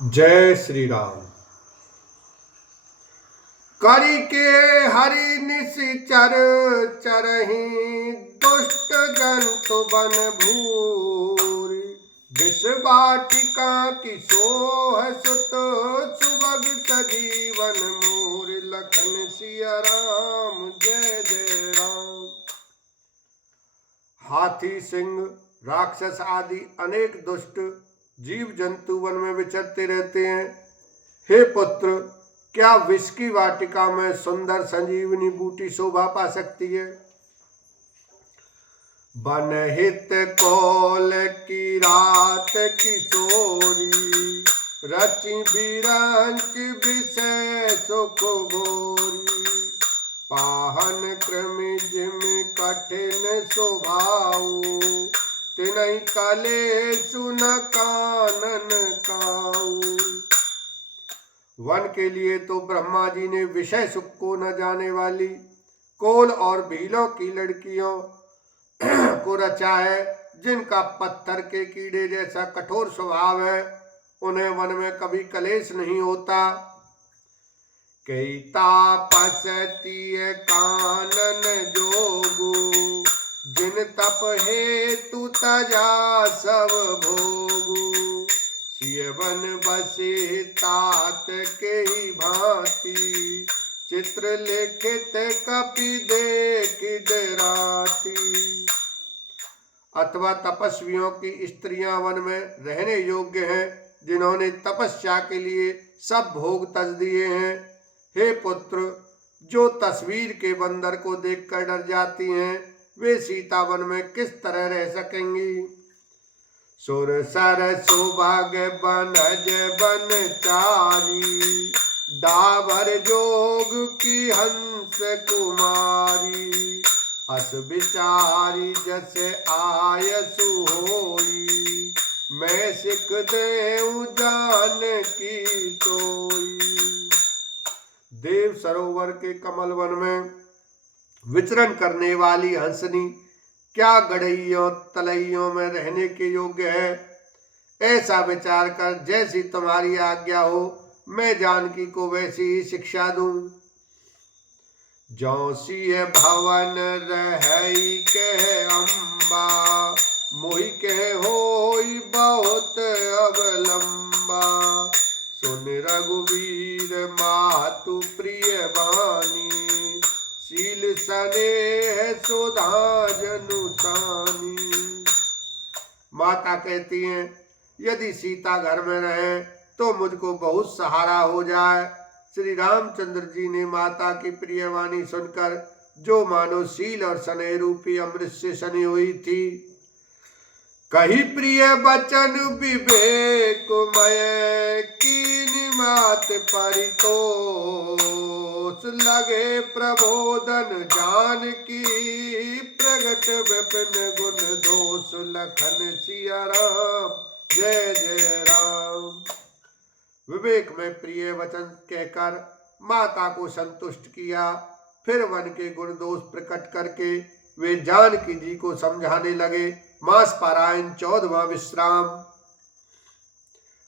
जय श्री राम। करी के हरि निशिचर चरही दुष्ट जंतु बन भूरी विष वाटिका की सोह सुत सुभग सजीवन मोर लखन सिया राम जय जय राम। हाथी सिंह राक्षस आदि अनेक दुष्ट जीव जंतु वन में विचरते रहते हैं। हे पुत्र, क्या विष की वाटिका में सुंदर संजीवनी बूटी शोभा पा सकती है? बन हित कौल की रात किशोरी रचि बिरंच विषय सुख भोरी पाहन क्रम जिम कठिन स्वभाव तिनहि कले सुन कानन काऊ। वन के लिए तो ब्रह्मा जी ने विषय सुख को न जाने वाली कोल और भीलों की लड़कियों को रचा है, जिनका पत्थर के कीड़े जैसा कठोर स्वभाव है। उन्हें वन में कभी कलेश नहीं होता। कई तापसतीय कानन जोगु जिन तप हेतु तजा सब भोगु सियवन बसे तात के ही भांति चित्र लिखित कपि देख डराती। अथवा तपस्वियों की स्त्रियां वन में रहने योग्य हैं, जिन्होंने तपस्या के लिए सब भोग तज दिए हैं। हे पुत्र, जो तस्वीर के बंदर को देखकर डर जाती हैं, वे सीता वन में किस तरह रह सकेंगी? सुर सर सुभग बनज बनचारी डाबर जोग की हंस कुमारी अस विचारी जस आयसु होई मैं सिख देव जान की तोई। देव सरोवर के कमल वन में विचरण करने वाली हंसनी क्या गड़ैयों तलैयों में रहने के योग्य है? ऐसा विचार कर जैसी तुम्हारी आज्ञा हो मैं जानकी को वैसी ही शिक्षा दूं। जौसी भवन रहई के अम्बा मोहि के होई बहुत अवलंबा सुन रघुवीर मातु प्रिय बानी शील सनेह सुधा जनुसानी। माता कहती हैं, यदि सीता घर में रहे तो मुझको बहुत सहारा हो जाए। श्री रामचंद्र जी ने माता की प्रियवाणी सुनकर जो मानो शील और स्नेह रूपी अमृत से सनी हुई थी, कही प्रिय बचन विवेकमय कीन मात परितोष लगे प्रबोधन जान की प्रगट विपिन गुण दोष लखन सिया राम जय जय राम। विवेक में प्रिय वचन कहकर माता को संतुष्ट किया। फिर वन के गुण दोष प्रकट करके वे जानकी जी को समझाने लगे। मास पारायण 14वां विश्राम।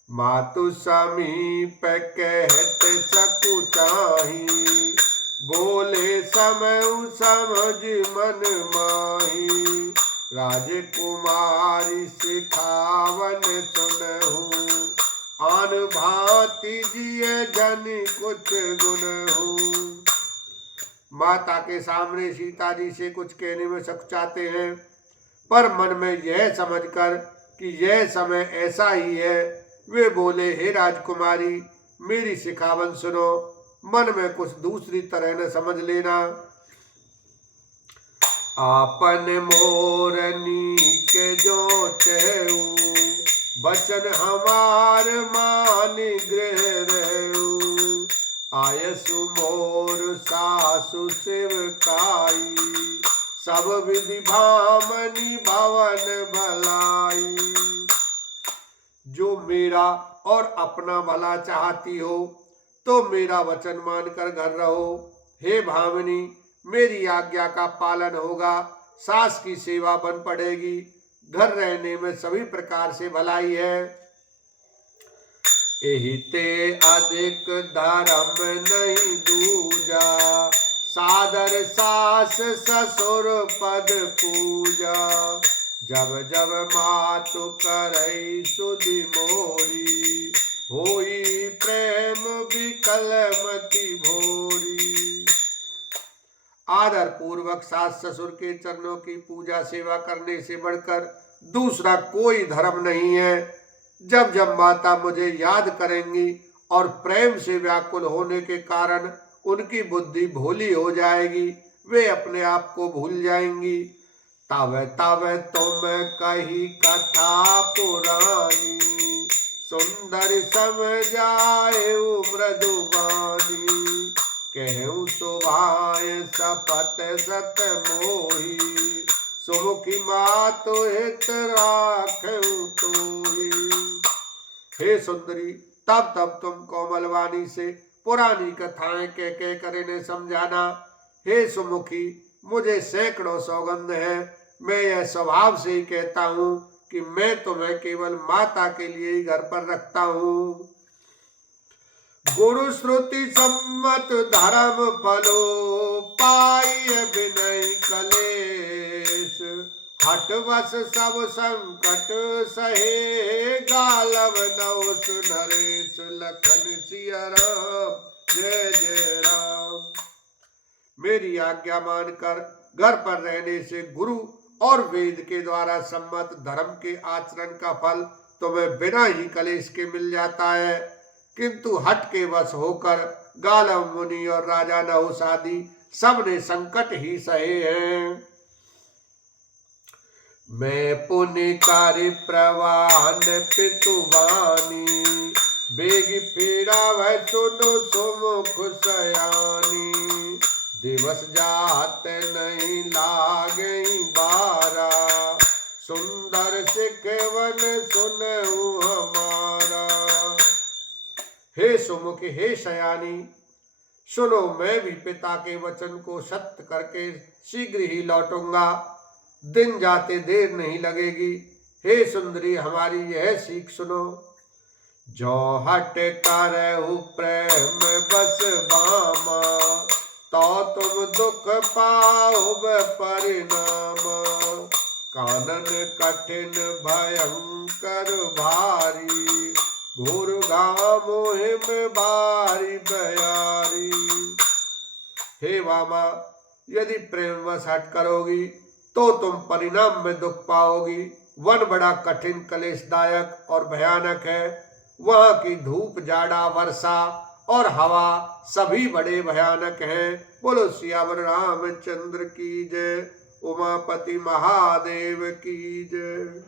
मातु समीप कहत सकुचाही बोले समय समझ मन माही राजकुमारी सिखावन सुनहु आन भांति जिये जन कुछ गुनहु। माता के सामने सीता जी से कुछ कहने में सकुचाते हैं, पर मन में यह समझकर कि यह समय ऐसा ही है, वे बोले, हे राजकुमारी मेरी सिखावन सुनो, मन में कुछ दूसरी तरह न समझ लेना। आपन मोरनी के जो चहु बचन हमार मान गृह रहु आयसु मोर सासु सेवकाई सब विधि भामनी भवन भलाई। जो मेरा और अपना भला चाहती हो तो मेरा वचन मानकर घर रहो। हे भामिनी, मेरी आज्ञा का पालन होगा, सास की सेवा बन पड़ेगी, घर रहने में सभी प्रकार से भलाई है। एहि ते अधिक धर्म नहीं दूजा, सादर सास ससुर पद पूजा। जब जब मातु करई सुधि मोरी, होई प्रेम विकल मति भोरी। आदर पूर्वक सास ससुर के चरणों की पूजा सेवा करने से बढ़कर दूसरा कोई धर्म नहीं है। जब जब माता मुझे याद करेंगी और प्रेम से व्याकुल होने के कारण उनकी बुद्धि भोली हो जाएगी, वे अपने आप को भूल जाएंगी। तब तब तुम कही कथा पुरानी, सुंदर समझाए मृदुबानी। कहूँ शोभाए सपत सत मोही, सुमुखी मातु हित राखूं तोही। हे सुंदरी, तब तब तुम कोमल वाणी से पुरानी कथाएं कह कह कर इन्हें समझाना। हे सुमुखी, मुझे सैकड़ों सौगंध है, मैं यह स्वभाव से ही कहता हूँ कि मैं तुम्हें केवल माता के लिए ही घर पर रखता हूँ। गुरु श्रुति सम्मत धर्म फलो, पाई विनय कलेश। हट वस सब संकट सहे, गालव नवस नरेश। लखन सिया राम जय जय राम। मेरी आज्ञा मानकर घर पर रहने से गुरु और वेद के द्वारा सम्मत धर्म के आचरण का फल तुम्हें बिना ही कलेश के मिल जाता है, किंतु हट के वश होकर गालव मुनि और राजा नहुष आदि सबने संकट ही सहे हैं। मैं पुण्य कार्य प्रवान पितुवानी, बेग पीड़ा वह सुनो सुमुख सयानी। दिवस जात नहीं लागे बारा, सुंदर सिखवन सुनऊ हमारा। हे सुमुख, हे शयानी, सुनो, मैं भी पिता के वचन को सत्य करके शीघ्र ही लौटूंगा। दिन जाते देर नहीं लगेगी। हे सुंदरी, हमारी यह सीख सुनो। जो हट करहु प्रेम बस बामा, तो तुम दुख पाओ परिणाम। कानन कठिन भयंकर भारी, घोर घाम हिम बारी बयारी। हे वामा, यदि प्रेमवश हट करोगी तो तुम परिणाम में दुख पाओगी। वन बड़ा कठिन कलेशदायक और भयानक है। वहाँ की धूप, जाड़ा, वर्षा और हवा सभी बड़े भयानक हैं। बोलो सियावर रामचंद्र की जय, उमापति महादेव की जय।